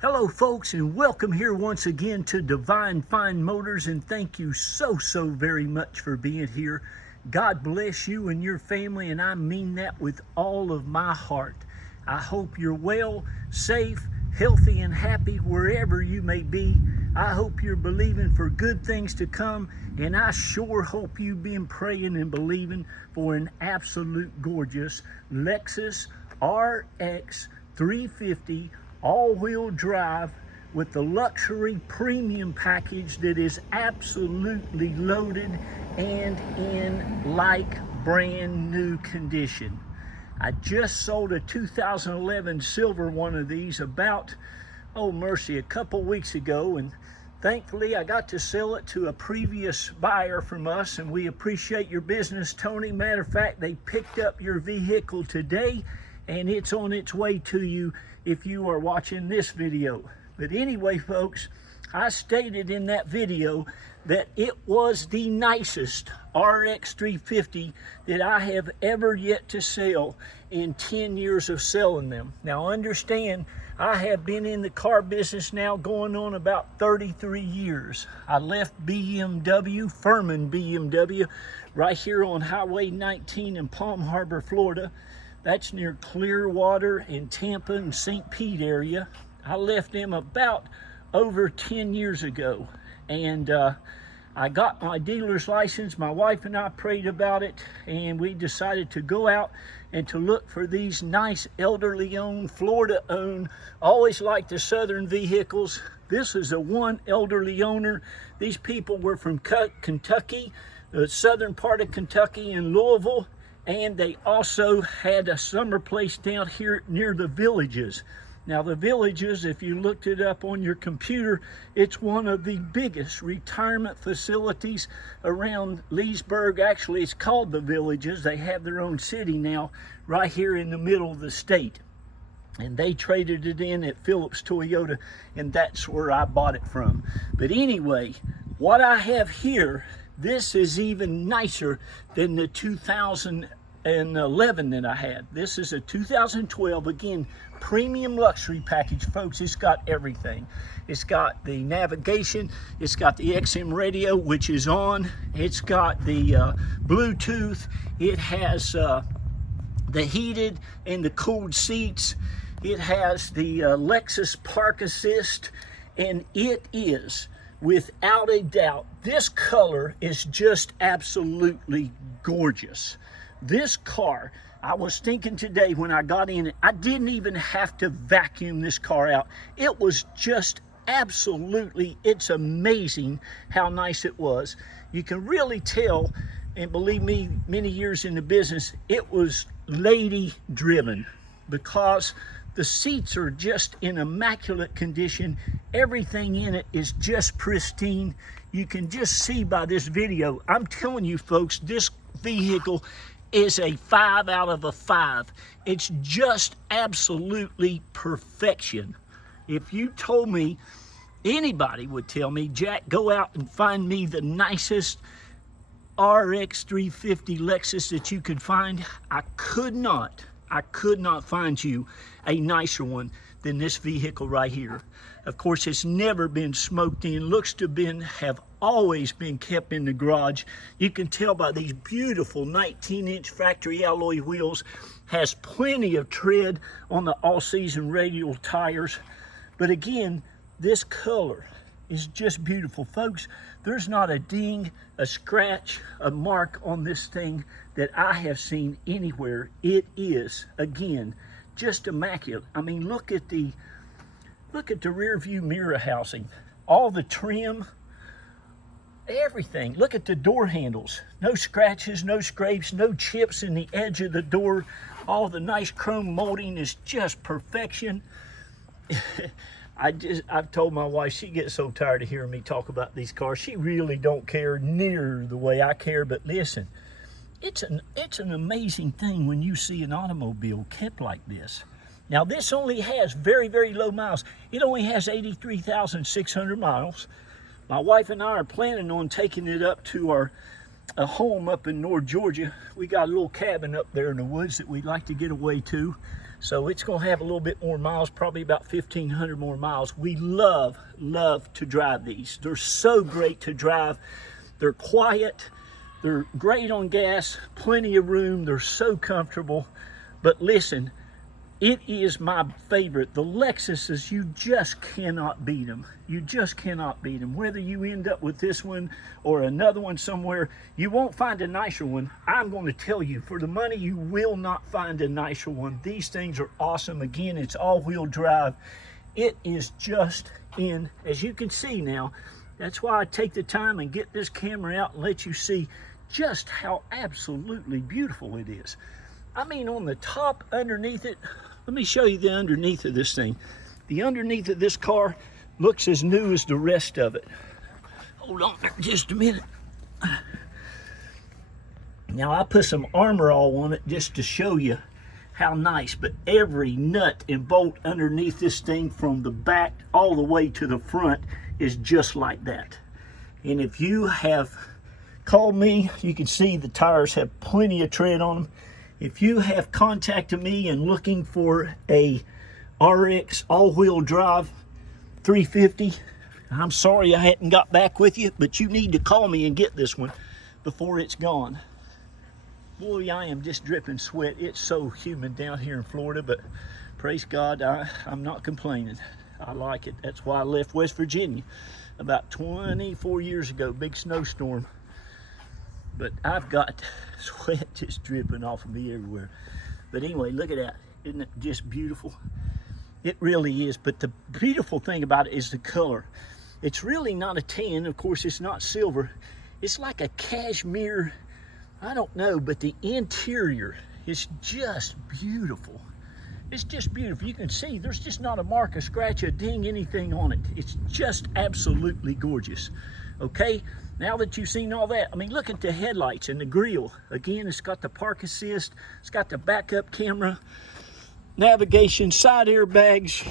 Hello folks, and welcome here once again to Divine Fine Motors, and thank you so very much for being here. God bless you and your family, and I mean that with all of my heart. I hope you're well, safe, healthy, and happy wherever you may be. I hope you're believing for good things to come, and I sure hope you've been praying and believing for an absolute gorgeous Lexus RX350 all-wheel drive with the luxury premium package that is absolutely loaded and in like brand new condition. I just sold a 2011 silver one of these about, oh mercy, a couple weeks ago, and thankfully I got to sell it to a previous buyer from us, and we appreciate your business, Tony. Matter of fact, they picked up your vehicle today and it's on its way to you if you are watching this video. But anyway, folks, I stated in that video that it was the nicest RX350 that I have ever yet to sell in 10 years of selling them. Now understand, I have been in the car business now going on about 33 years. I left BMW, Furman BMW, right here on Highway 19 in Palm Harbor, Florida. That's near Clearwater and Tampa and St. Pete area. I left them about over 10 years ago, and I got my dealer's license. My wife and I prayed about it, and we decided to go out and to look for these nice elderly owned, Florida owned, always like the southern vehicles. This is a one elderly owner. These people were from Kentucky, the southern part of Kentucky in Louisville, and they also had a summer place down here near the Villages. Now the Villages, if you looked it up on your computer, it's one of the biggest retirement facilities around Leesburg. Actually, it's called the Villages. They have their own city now right here in the middle of the state. And they traded it in at Phillips Toyota, and that's where I bought it from. But anyway, what I have here, this is even nicer than the 2011 that I had. This is a 2012, again, premium luxury package, folks. It's got everything. It's got the navigation, it's got the XM radio, which is on, it's got the Bluetooth, it has the heated and the cooled seats, it has the Lexus Park Assist, and it is, without a doubt, this color is just absolutely gorgeous. This car, I was thinking today when I got in it, I didn't even have to vacuum this car out. It was just absolutely, it's amazing how nice it was. You can really tell, and believe me, many years in the business, it was lady driven, because the seats are just in immaculate condition. Everything in it is just pristine. You can just see by this video, I'm telling you folks, this vehicle is a 5 out of a 5. It's just absolutely perfection. If you told me, anybody would tell me, Jack, go out and find me the nicest RX350 Lexus that you could find, I could not find you a nicer one than this vehicle right here. Of course, it's never been smoked in, looks to have always been kept in the garage. You can tell by these beautiful 19-inch factory alloy wheels, has plenty of tread on the all-season radial tires. But again, this color is just beautiful, folks. There's not a ding, a scratch, a mark on this thing that I have seen anywhere. It is, again, just immaculate. I mean, look at the rear view mirror housing, all the trim, everything. Look at the door handles. No scratches, no scrapes, no chips in the edge of the door. All the nice chrome molding is just perfection. I've told my wife, she gets so tired of hearing me talk about these cars. She really don't care near the way I care, but listen, it's an amazing thing when you see an automobile kept like this. Now this only has very low miles. It only has 83,600 miles. My wife and I are planning on taking it up to a home up in North Georgia. We got a little cabin up there in the woods that we'd like to get away to. So it's going to have a little bit more miles, probably about 1,500 more miles. We love to drive these. They're so great to drive. They're quiet. They're great on gas, plenty of room. They're so comfortable. But listen, it is my favorite. The Lexuses, you just cannot beat them. You just cannot beat them. Whether you end up with this one or another one somewhere, you won't find a nicer one. I'm going to tell you, for the money, you will not find a nicer one. These things are awesome. Again, it's all-wheel drive. It is just in, as you can see now, that's why I take the time and get this camera out and let you see just how absolutely beautiful it is. I mean, on the top, underneath it, let me show you the underneath of this thing. The underneath of this car looks as new as the rest of it. Hold on there just a minute. Now, I put some armor all on it just to show you how nice, but every nut and bolt underneath this thing from the back all the way to the front is just like that. And if you have called me, you can see the tires have plenty of tread on them. If you have contacted me and looking for a RX all-wheel drive 350, I'm sorry I hadn't got back with you, but you need to call me and get this one before it's gone. Boy, I am just dripping sweat. It's so humid down here in Florida, but praise God, I'm not complaining. I like it. That's why I left West Virginia about 24 years ago, big snowstorm. But I've got sweat just dripping off of me everywhere. But anyway, look at that. Isn't it just beautiful? It really is. But the beautiful thing about it is the color. It's really not a tan. Of course, it's not silver. It's like a cashmere, I don't know, but the interior is just beautiful. It's just beautiful. You can see there's just not a mark, a scratch, a ding, anything on it. It's just absolutely gorgeous. Okay? Now that you've seen all that, I mean, look at the headlights and the grille. Again, it's got the park assist, it's got the backup camera, navigation, side airbags,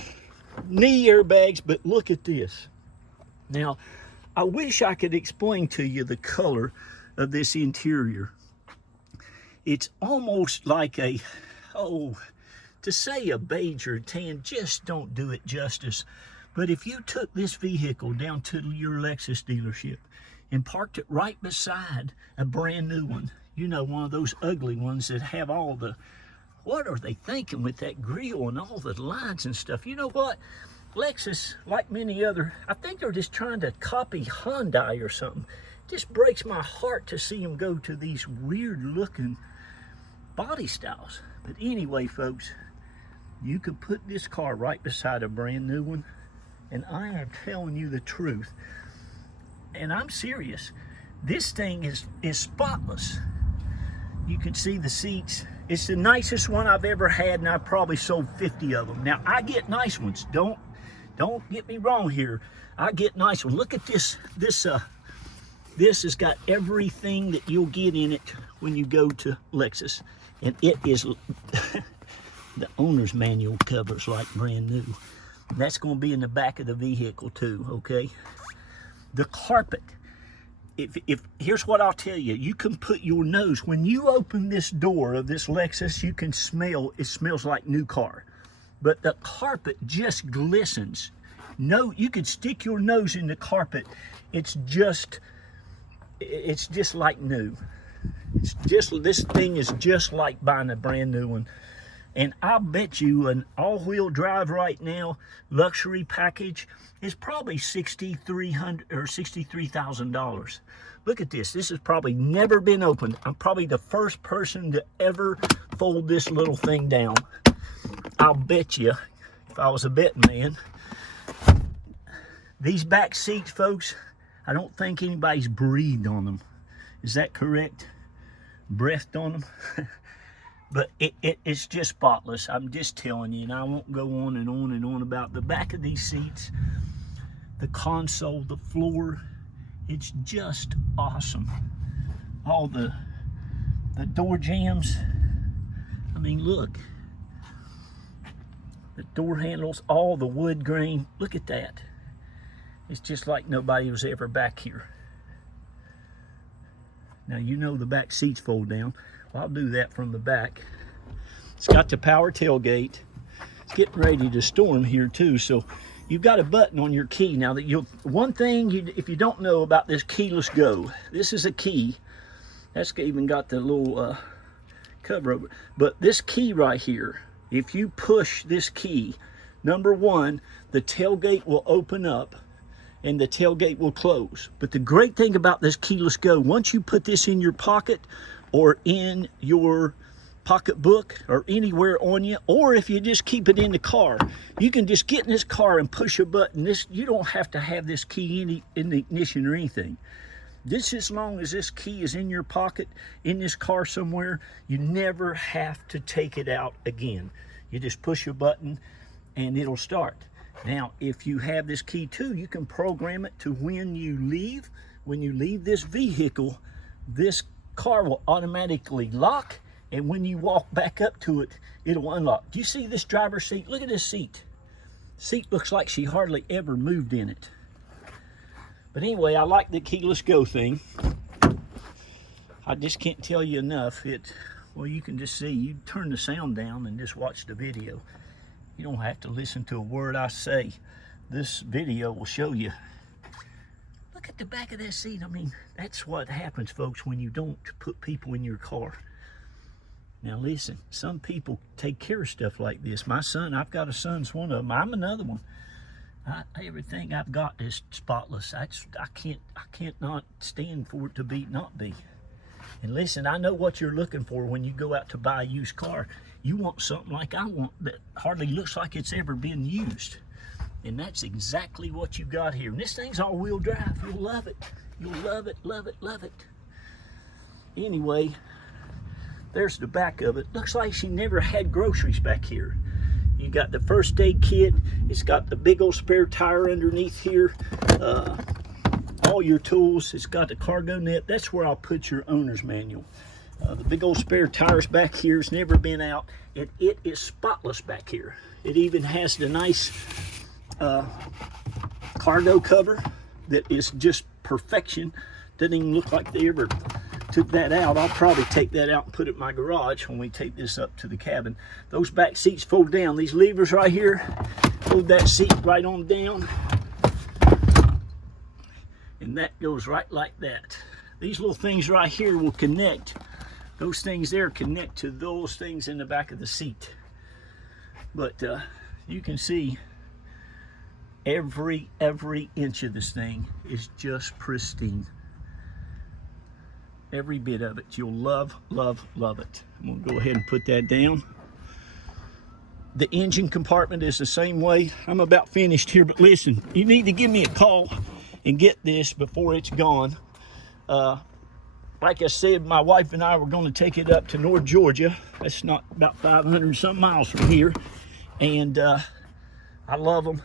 knee airbags, but look at this. Now, I wish I could explain to you the color of this interior. It's almost like a, to say a beige or tan, just don't do it justice. But if you took this vehicle down to your Lexus dealership and parked it right beside a brand new one, you know, one of those ugly ones that have all the, what are they thinking with that grille and all the lines and stuff? You know what? Lexus, like many other, I think they're just trying to copy Hyundai or something. It just breaks my heart to see them go to these weird looking body styles. But anyway, folks, you could put this car right beside a brand new one, and I am telling you the truth. And I'm serious. This thing is spotless. You can see the seats. It's the nicest one I've ever had, and I've probably sold 50 of them. Now, I get nice ones. Don't get me wrong here. I get nice ones. Look at this. This has got everything that you'll get in it when you go to Lexus. And it is, the owner's manual covers like brand new. That's going to be in the back of the vehicle too, okay? The carpet, if here's what I'll tell you. You can put your nose, when you open this door of this Lexus, you can smell, it smells like new car. But the carpet just glistens. No, you could stick your nose in the carpet. It's just like new. It's just, this thing is just like buying a brand new one. And I bet you an all-wheel drive right now, luxury package, is probably $6,300 or $63,000. Look at this. This has probably never been opened. I'm probably the first person to ever fold this little thing down. I'll bet you, if I was a betting man, these back seats, folks, I don't think anybody's breathed on them. Is that correct? Breathed on them? But it's just spotless. I'm just telling you, and I won't go on and on and on about the back of these seats, the console, the floor. It's just awesome. All the door jambs. I mean, look. The door handles, all the wood grain. Look at that. It's just like nobody was ever back here. Now, you know the back seats fold down. Well, I'll do that from the back. It's got the power tailgate. It's getting ready to storm here too, so you've got a button on your key. Now that one thing if you don't know about this keyless go, this is a key. That's even got the little cover over it. But this key right here, if you push this key, number one, the tailgate will open up and the tailgate will close. But the great thing about this keyless go, once you put this in your pocket or in your pocketbook or anywhere on you, or if you just keep it in the car, you can just get in this car and push a button. You don't have to have this key in the ignition or anything. Just as long as this key is in your pocket, in this car somewhere, you never have to take it out again. You just push a button and it'll start. Now, if you have this key too, you can program it to when you leave this vehicle, this car will automatically lock, and when you walk back up to it, it'll unlock. Do you see this driver's seat? Look at this seat. Seat looks like she hardly ever moved in it. But anyway, I like the keyless go thing. I just can't tell you enough. Well, you can just see, you turn the sound down and just watch the video. You don't have to listen to a word I say. This video will show you. Look at the back of that seat. I mean, that's what happens, folks, when you don't put people in your car. Now listen, some people take care of stuff like this. My son, I've got a son's one of them. I'm another one. Everything I've got is spotless. I can't not stand for it to not be. And listen, I know what you're looking for when you go out to buy a used car. You want something like I want that hardly looks like it's ever been used. And that's exactly what you got here. And this thing's all-wheel drive. You'll love it. You'll love it, love it, love it. Anyway, there's the back of it. Looks like she never had groceries back here. You got the first aid kit. It's got the big old spare tire underneath here. All your tools. It's got the cargo net. That's where I'll put your owner's manual. The big old spare tires back here has never been out. And it is spotless back here. It even has the nice cargo cover that is just perfection. Doesn't even look like they ever took that out. I'll probably take that out and put it in my garage when we take this up to the cabin. Those back seats fold down. These levers right here, hold that seat right on down. And that goes right like that. These little things right here will connect. Those things there connect to those things in the back of the seat. But you can see every inch of this thing is just pristine. Every bit of it. You'll love, love, love it. I'm gonna go ahead and put that down. The engine compartment is the same way. I'm about finished here, but listen, you need to give me a call and get this before it's gone. Like I said, my wife and I were going to take it up to North Georgia. That's not about 500 some miles from here. And I love them.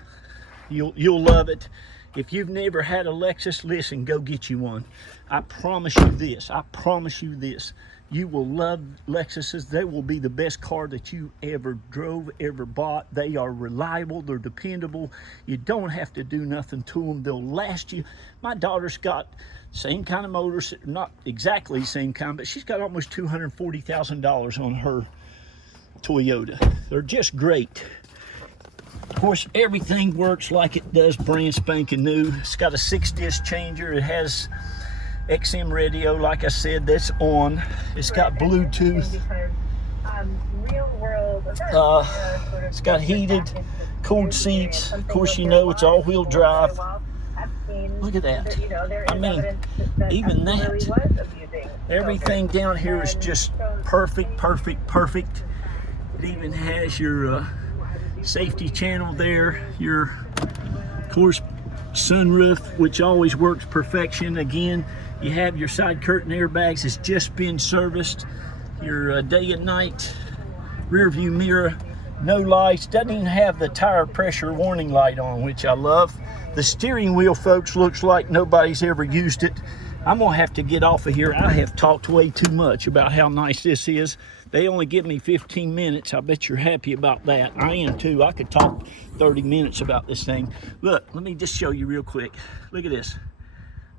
You'll love it. If you've never had a Lexus, listen, go get you one. I promise you this. I promise you this. You will love Lexuses. They will be the best car that you ever drove, ever bought. They are reliable. They're dependable. You don't have to do nothing to them. They'll last you. My daughter's got same kind of motors, not exactly the same kind, but she's got almost $240,000 on her Toyota. They're just great. Of course, everything works like it does brand spanking new. It's got a 6-disc changer. It has XM radio, like I said, that's on. It's got Bluetooth. It's got heated, cooled seats. Of course, you know it's all-wheel drive. Look at that. I mean, even that. Everything down here is just perfect, perfect, perfect. It even has your safety channel there. Your, of course, sunroof, which always works perfection. Again, you have your side curtain airbags. It's just been serviced. Your day and night rear view mirror, no lights. Doesn't even have the tire pressure warning light on, which I love. The steering wheel, folks, looks like nobody's ever used it. I'm gonna have to get off of here. I have talked way too much about how nice this is. They only give me 15 minutes. I bet you're happy about that. I am too. I could talk 30 minutes about this thing. Look, let me just show you real quick. Look at this.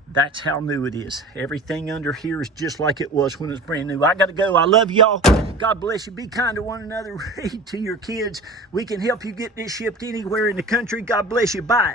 That's how new it is. Everything under here is just like it was when it was brand new. I got to go. I love y'all. God bless you. Be kind to one another. Read to your kids. We can help you get this shipped anywhere in the country. God bless you. Bye.